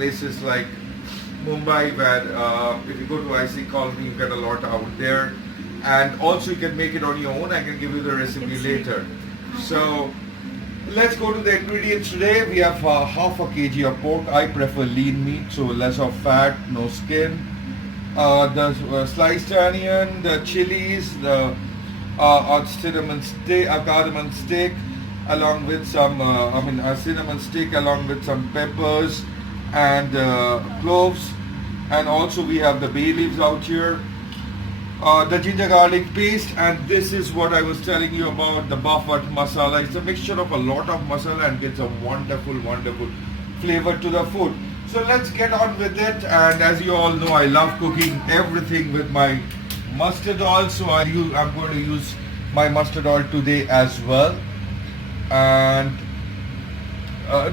places like Mumbai, where if you go to IC Colony, you get a lot out there. And also you can make it on your own. I can give you the recipe later. So let's go to the ingredients today. We have half a kg of pork. I prefer lean meat, so less of fat, no skin. The sliced onion, the chilies, the cinnamon stick, cardamom stick, along with some, cinnamon stick along with some peppers and cloves. And also we have the bay leaves out here. The ginger garlic paste, and this is what I was telling you about, the Bafat Masala. It's a mixture of a lot of masala and gives a wonderful flavor to the food. So let's get on with it. And as you all know, I love cooking everything with my mustard oil, so I'm going to use my mustard oil today as well. And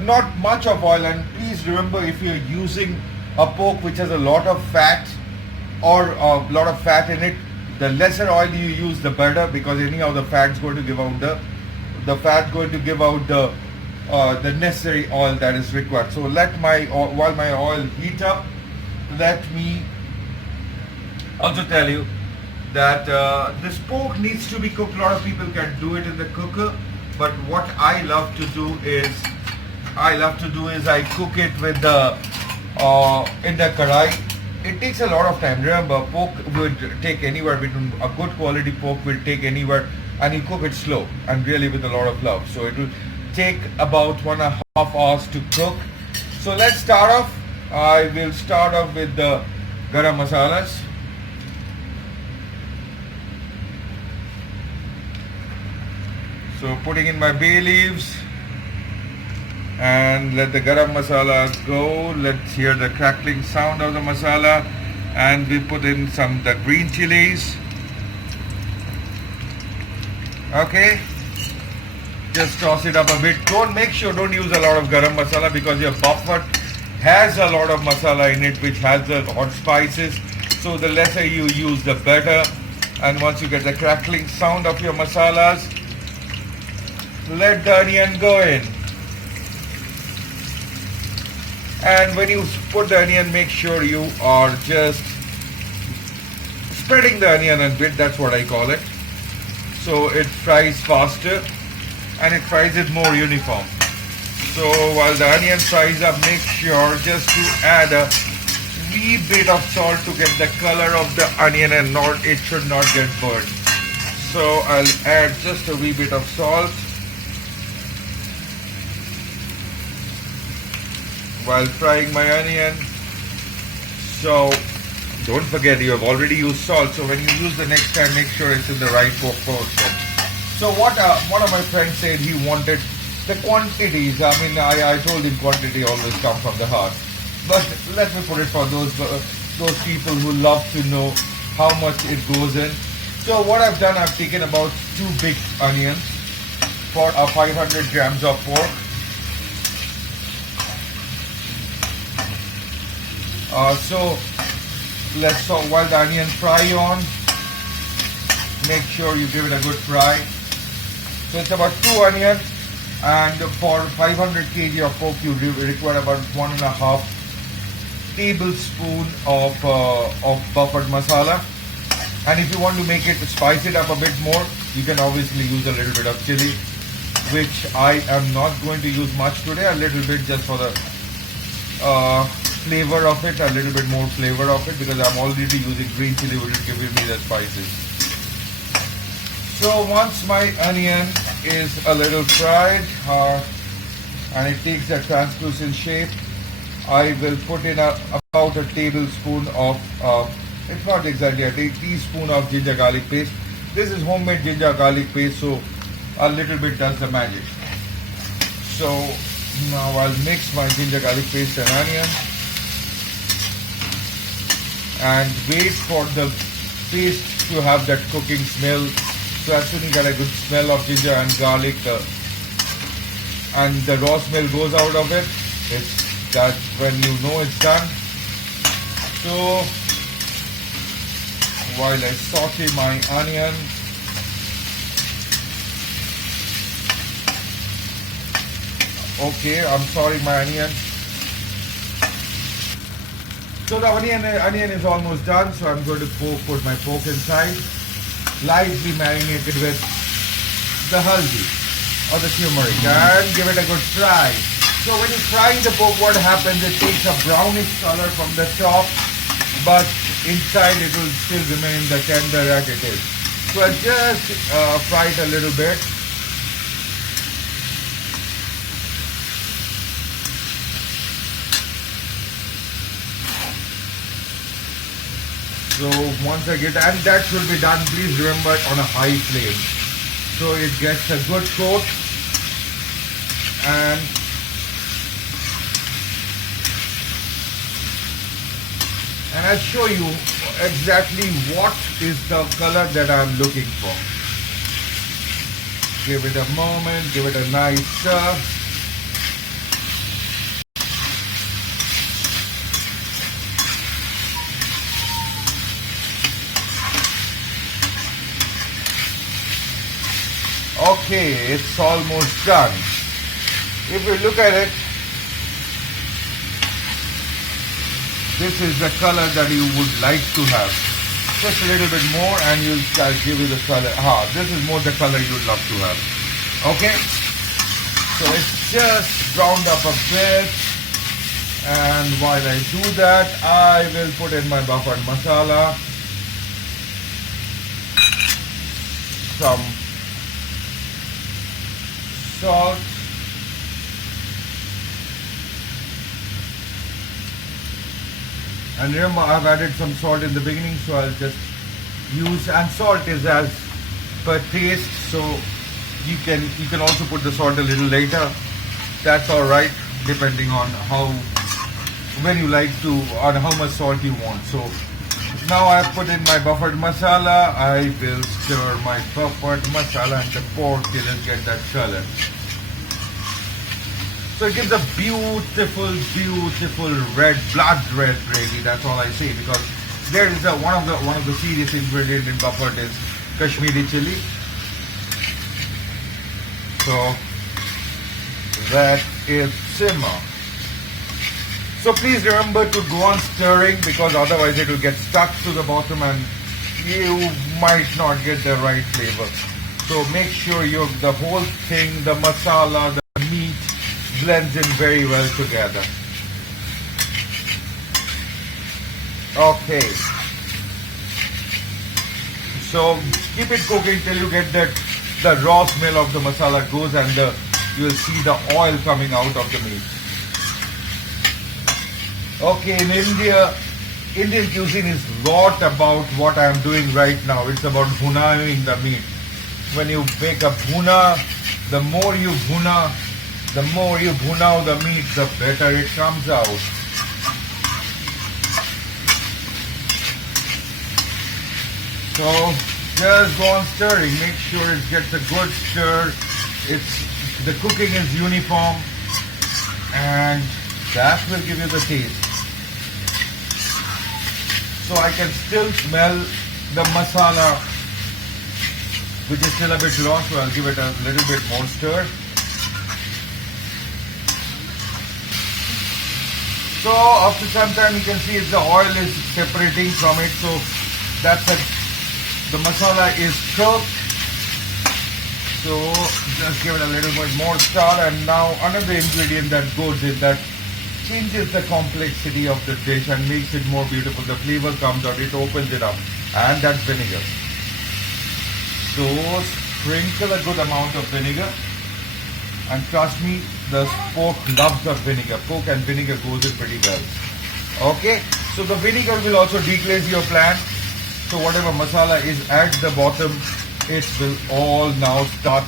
not much of oil, and please remember, if you're using a pork which has a lot of fat or a lot of fat in it, the lesser oil you use the better, because anyhow the fat's going to give out the necessary oil that is required. So while my oil heat up, let me also tell you that this pork needs to be cooked. A lot of people can do it in the cooker, but what I love to do is I cook it with the in the karai. It takes a lot of time. Remember, pork would take anywhere between, a good quality pork will take anywhere, and you cook it slow and really with a lot of love. So it will take about 1.5 hours to cook. So let's start off. I will start off with the garam masalas. So putting in my bay leaves and let the garam masala go. Let's hear the crackling sound of the masala, and we put in the green chilies. Okay, just toss it up a bit. Don't use a lot of garam masala, because your Bafat has a lot of masala in it which has the hot spices, so the lesser you use the better. And once you get the crackling sound of your masalas, let the onion go in. And when you put the onion, make sure you are just spreading the onion a bit. That's what I call it. So it fries faster and it fries it more uniform. So while the onion fries up, make sure just to add a wee bit of salt to get the color of the onion, and it should not get burnt. So I'll add just a wee bit of salt while frying my onion. So don't forget, you have already used salt, so when you use the next time, make sure it's in the right proportion. So what one of my friends said, he wanted the quantities. I told him quantity always comes from the heart, but let me put it for those people who love to know how much it goes in. So what I've done, I've taken about 2 big onions for 500 grams of pork. While the onion fry on, make sure you give it a good fry. So it's about 2 onions, and for 500 kg of pork you require about 1.5 tablespoon of Bafat masala. And if you want to spice it up a bit more, you can obviously use a little bit of chili, which I am not going to use much today. A little bit just for the flavor of it, a little bit more flavor of it, because I'm already using green chili, which is giving me the spices. So once my onion is a little fried and it takes a translucent shape, I will put in about a tablespoon of, it's not exactly a teaspoon of ginger garlic paste. This is homemade ginger garlic paste, so a little bit does the magic. So now I'll mix my ginger garlic paste and onion and wait for the paste to have that cooking smell. So as soon as you get a good smell of ginger and garlic, and the raw smell goes out of it, that's when you know it's done. So while I saute my onion, okay, I'm sorry, my onion. So the onion is almost done. So I'm going to put my pork inside, lightly marinated with the haldi or the turmeric, and give it a good fry. So when you fry the pork, what happens? It takes a brownish color from the top, but inside it will still remain the tender that it is. So I just fry it a little bit. So once I get, and that should be done, please remember, on a high flame. So it gets a good coat, and I'll show you exactly what is the color that I'm looking for. Give it a moment, give it a nice stir. Okay, it's almost done. If you look at it, this is the color that you would like to have. Just a little bit more and I'll give you the color. This is more the color you'd love to have. Okay? So it's just browned up a bit. And while I do that, I will put in my Bafat Masala. Some salt. And remember, I've added some salt in the beginning, so I'll just use, and salt is as per taste, so you can also put the salt a little later. That's alright, depending on when you like to, on how much salt you want. So now I've put in my Bafat Masala. I will stir my Bafat Masala and the pork till it get that color. So it gives a beautiful, beautiful blood red gravy. That's all I say, because there is one of the serious ingredients in Bafat is Kashmiri chili. So that is simmer. So please remember to go on stirring, because otherwise it will get stuck to the bottom and you might not get the right flavor. So make sure the whole thing, the masala, the meat, blends in very well together. Okay. So keep it cooking till you get the raw smell of the masala goes, and you will see the oil coming out of the meat. Okay, in India, Indian cuisine is lot about what I am doing right now. It's about bhunaing the meat. When you make a bhuna, the more you bhunao the meat, the better it comes out. So just go on stirring. Make sure it gets a good stir. The cooking is uniform, and that will give you the taste. So I can still smell the masala, which is still a bit raw, so I'll give it a little bit more stir. So after some time you can see the oil is separating from it, so that's it. The masala is cooked. So just give it a little bit more stir, and now another ingredient that goes in that changes the complexity of the dish and makes it more beautiful. The flavor comes out, it opens it up, and that's vinegar. So sprinkle a good amount of vinegar, and trust me, the pork loves the vinegar. Pork and vinegar goes in pretty well. Okay, so the vinegar will also deglaze your plant. So whatever masala is at the bottom, it will all now start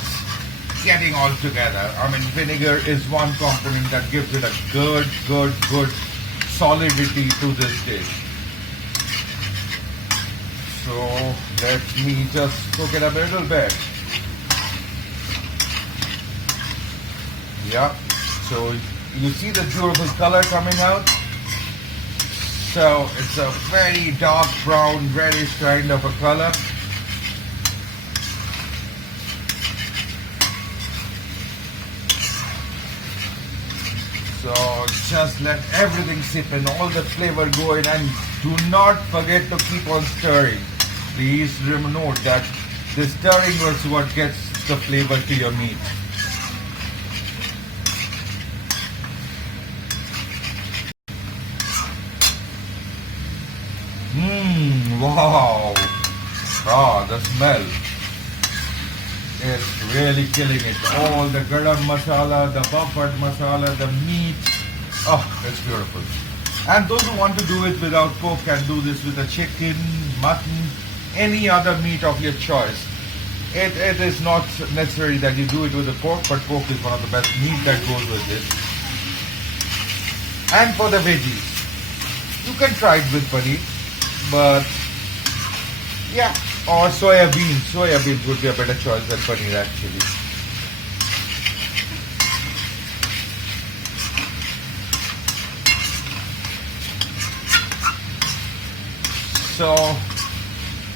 getting all together. I mean, vinegar is one component that gives it a good solidity to this dish. So let me just cook it a little bit. Yeah, so you see the beautiful color coming out. So it's a very dark brown, reddish kind of a color. So So just let everything sit and all the flavor go in, and do not forget to keep on stirring. Please note that the stirring is what gets the flavor to your meat. Wow. Ah, the smell is really killing it. All the garam masala, the Bafat Masala, the meat. Oh, it's beautiful. And those who want to do it without pork can do this with a chicken, mutton, any other meat of your choice. It is not necessary that you do it with the pork, but pork is one of the best meat that goes with it. And for the veggies, you can try it with paneer, but yeah, or soya beans. Soya beans would be a better choice than paneer actually. So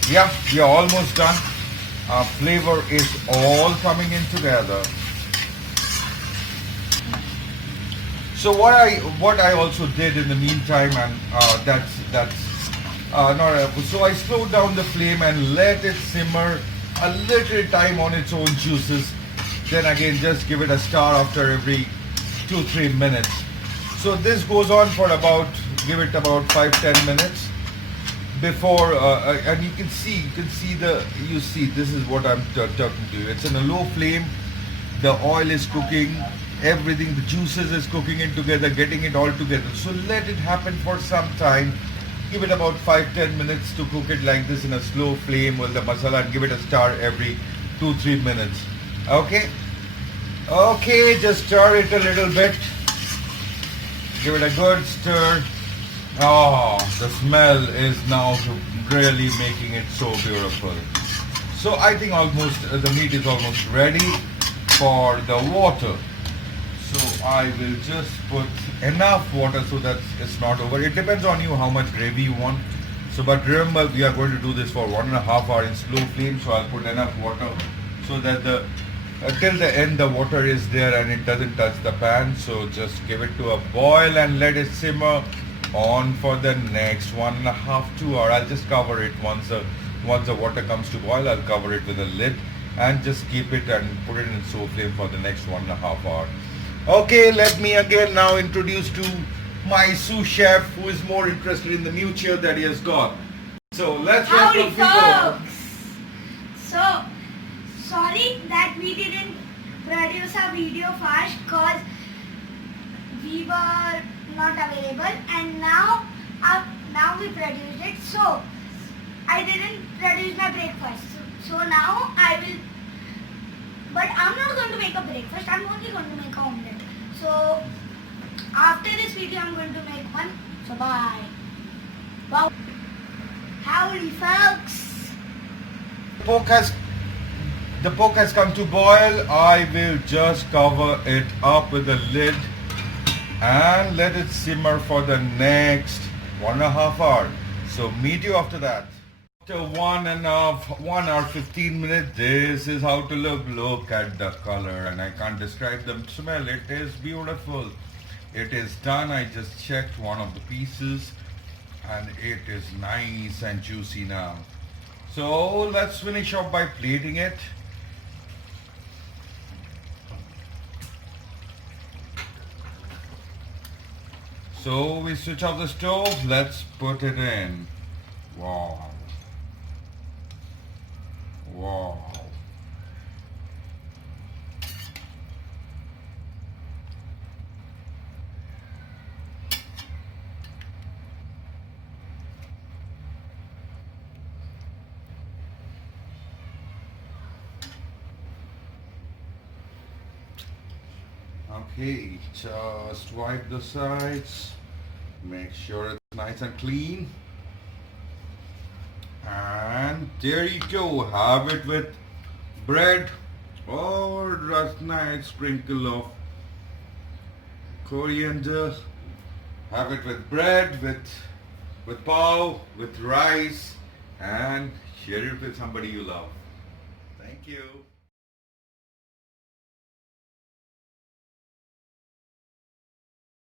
yeah, we are almost done. Our flavor is all coming in together. So what I also did in the meantime, and so I slowed down the flame and let it simmer a little time on its own juices. Then again, just give it a stir after every 2-3 minutes. So this goes on for give it about 5-10 minutes before, and you see this is what I'm talking to you. It's in a low flame. The oil is cooking. Everything, the juices is cooking in together, getting it all together. So let it happen for some time. Give it about 5-10 minutes to cook it like this in a slow flame with the masala, and give it a stir every 2-3 minutes. Okay? Okay, just stir it a little bit. Give it a good stir. Oh, the smell is now really making it so beautiful. So I think almost the meat is almost ready for the water. So I will just put enough water so that it's not over. It depends on you how much gravy you want. So but remember, we are going to do this for 1.5 hours in slow flame. So I'll put enough water so that till the end the water is there and it doesn't touch the pan. So just give it to a boil and let it simmer on for the next 1.5-2 hours. I'll just cover it once the water comes to boil. I'll cover it with a lid and just keep it and put it in slow flame for the next 1.5 hours. Okay, let me again now introduce to my sous chef who is more interested in the new chair that he has got. So let's Howdy, welcome Figo. folks. So sorry that we didn't produce a video fast because we were not available, and now we produced it. So I didn't produce my breakfast. So now I will. But I'm not going to make a breakfast, I'm only going to make an omelette. So after this video I'm going to make one. So bye. Wow. Howdy folks. The pork has come to boil. I will just cover it up with a lid and let it simmer for the next 1.5 hours. So meet you after that. After 1 hour 15 minutes, this is how to look. Look at the color, and I can't describe the smell. It is beautiful. It is done. I just checked one of the pieces and it is nice and juicy now. So let's finish off by plating it. So we switch off the stove. Let's put it in. Wow. Wow. Okay, just wipe the sides, make sure it's nice and clean. And there you go, have it with bread or just nice sprinkle of coriander. Have it with bread, with pav, with rice, and share it with somebody you love. Thank you.